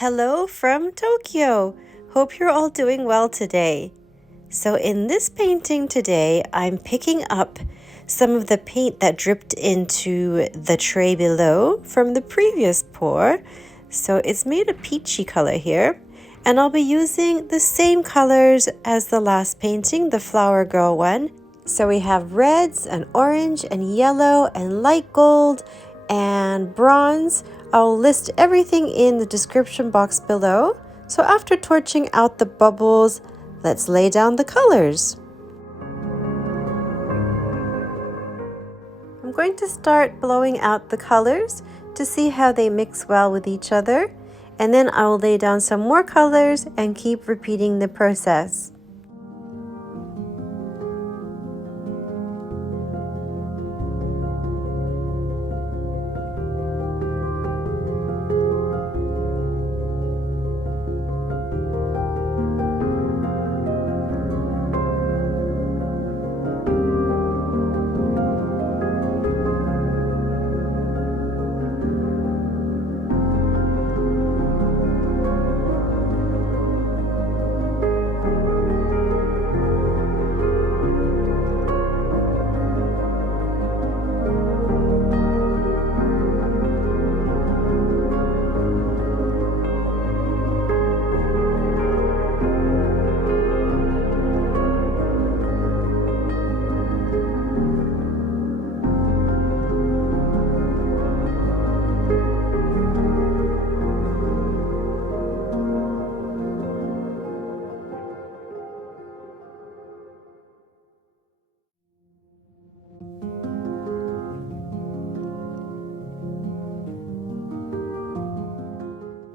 Hello from Tokyo! Hope you're all doing well today. So in this painting today, I'm picking up some of the paint that dripped into the tray below from the previous pour. So it's made a peachy color here. And I'll be using the same colors as the last painting, the Flower Girl one. So we have reds and orange and yellow and light gold and bronze. I'll list everything in the description box below. So after torching out the bubbles, let's lay down the colors. I'm going to start blowing out the colors to see how they mix well with each other. And then I will lay down some more colors and keep repeating the process.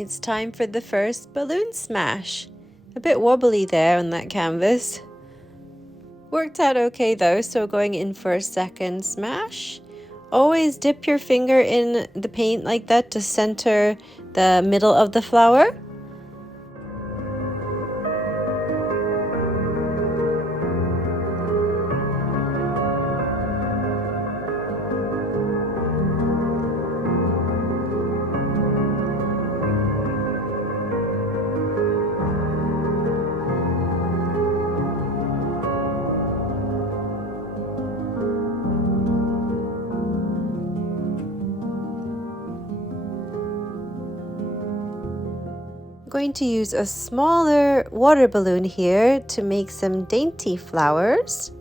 It's time for the first balloon smash. A bit wobbly there on that canvas. Worked out okay though, so going in for a second smash. Always dip your finger in the paint like that to center the middle of the flower. Going to use a smaller water balloon here to make some dainty flowers.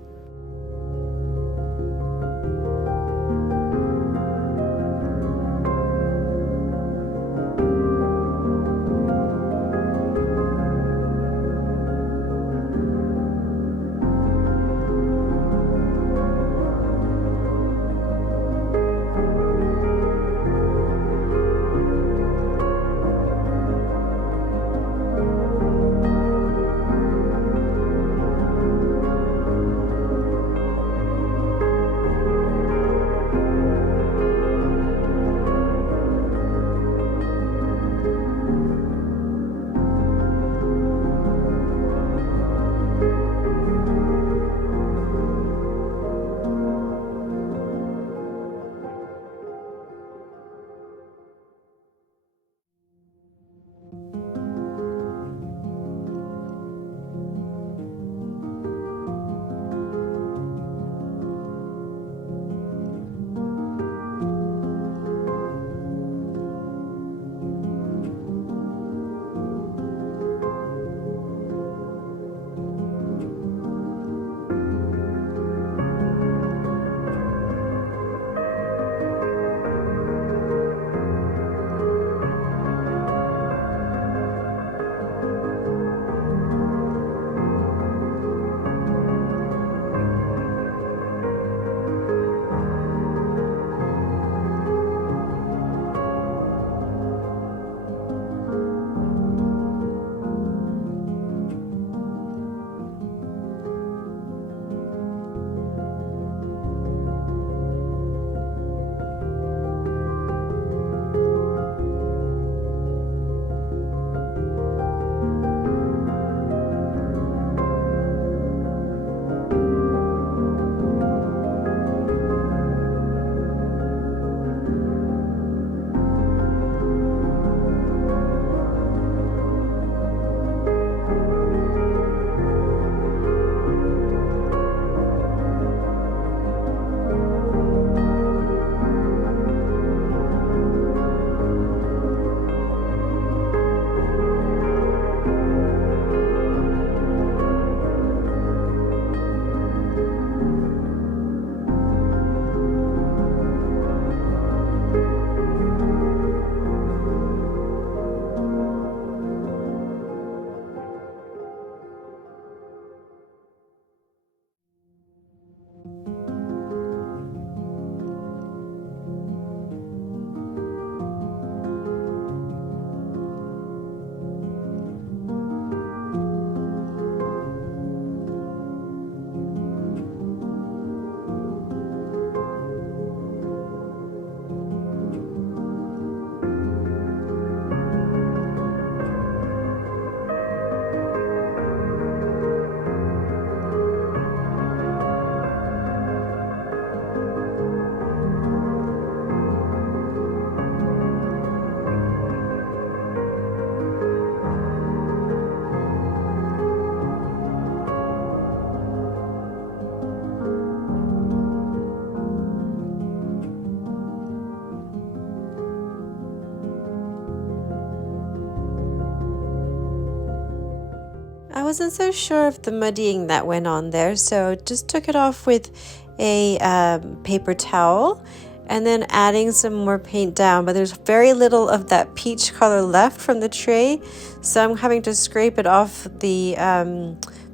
wasn't so sure of the muddying that went on there, so just took it off with a paper towel and then adding some more paint down. But there's very little of that peach color left from the tray, so I'm having to scrape it off the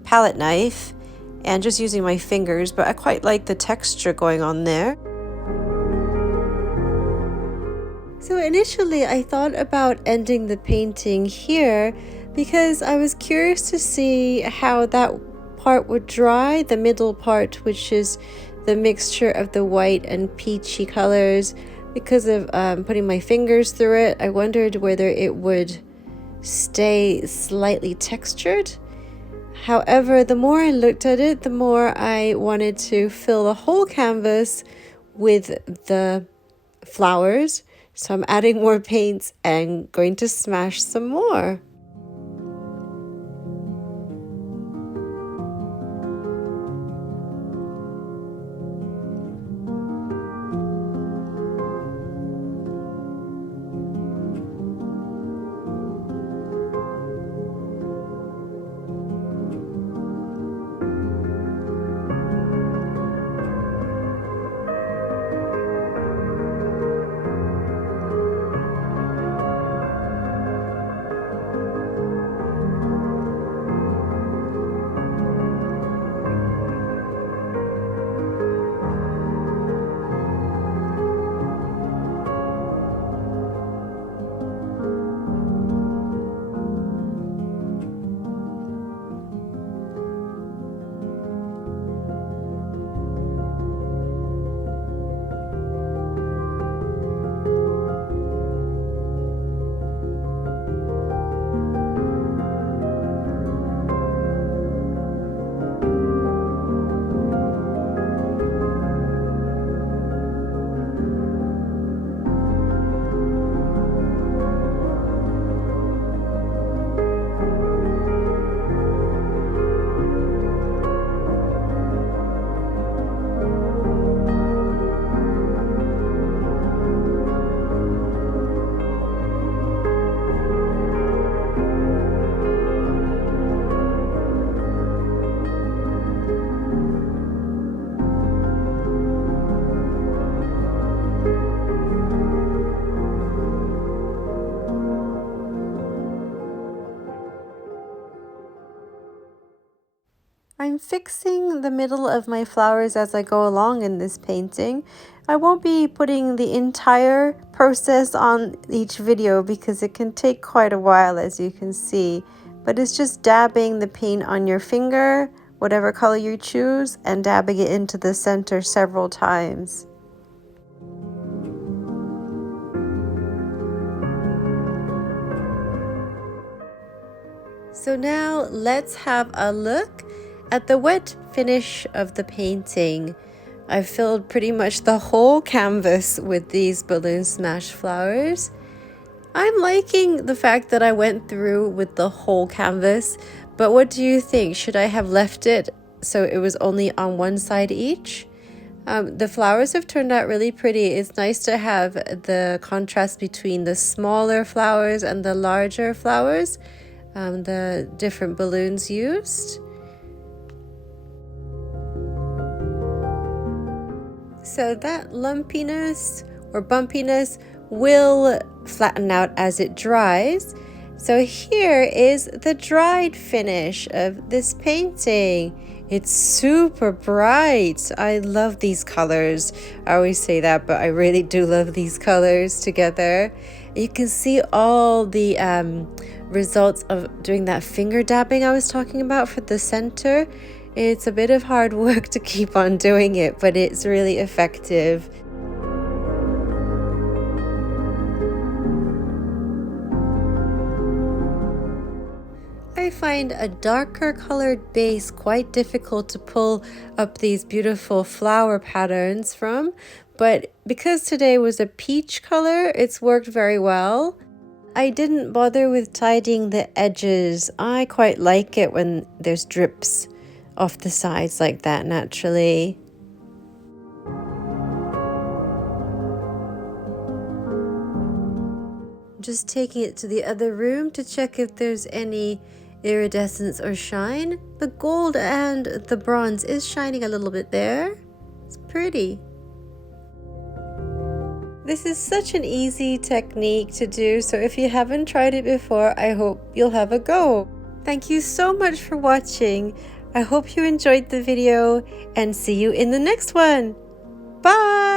palette knife and just using my fingers, but I quite like the texture going on there. So initially I thought about ending the painting here because I was curious to see how that part would dry, the middle part, which is the mixture of the white and peachy colors. Because of putting my fingers through it, I wondered whether it would stay slightly textured. However, the more I looked at it, the more I wanted to fill the whole canvas with the flowers. So I'm adding more paints and going to smash some more. I'm fixing the middle of my flowers as I go along in this painting. I won't be putting the entire process on each video because it can take quite a while, as you can see. But it's just dabbing the paint on your finger, whatever color you choose, and dabbing it into the center several times. So now let's have a look at the wet finish of the painting. I've filled pretty much the whole canvas with these balloon smash flowers. I'm liking the fact that I went through with the whole canvas, but what do you think? Should I have left it so it was only on one side each? The flowers have turned out really pretty. It's nice to have the contrast between the smaller flowers and the larger flowers, the different balloons used. So that lumpiness or bumpiness will flatten out as it dries. So here is the dried finish of this painting. It's super bright. I love these colors. I always say that, but I really do love these colors together. You can see all the results of doing that finger dabbing I was talking about for the center. It's a bit of hard work to keep on doing it, but it's really effective. I find a darker colored base quite difficult to pull up these beautiful flower patterns from, but because today was a peach color, it's worked very well. I didn't bother with tidying the edges. I quite like it when there's drips off the sides like that naturally. Just taking it to the other room to check if there's any iridescence or shine. The gold and the bronze is shining a little bit there. It's pretty. This is such an easy technique to do, so if you haven't tried it before, I hope you'll have a go. Thank you so much for watching. I hope you enjoyed the video and see you in the next one. Bye!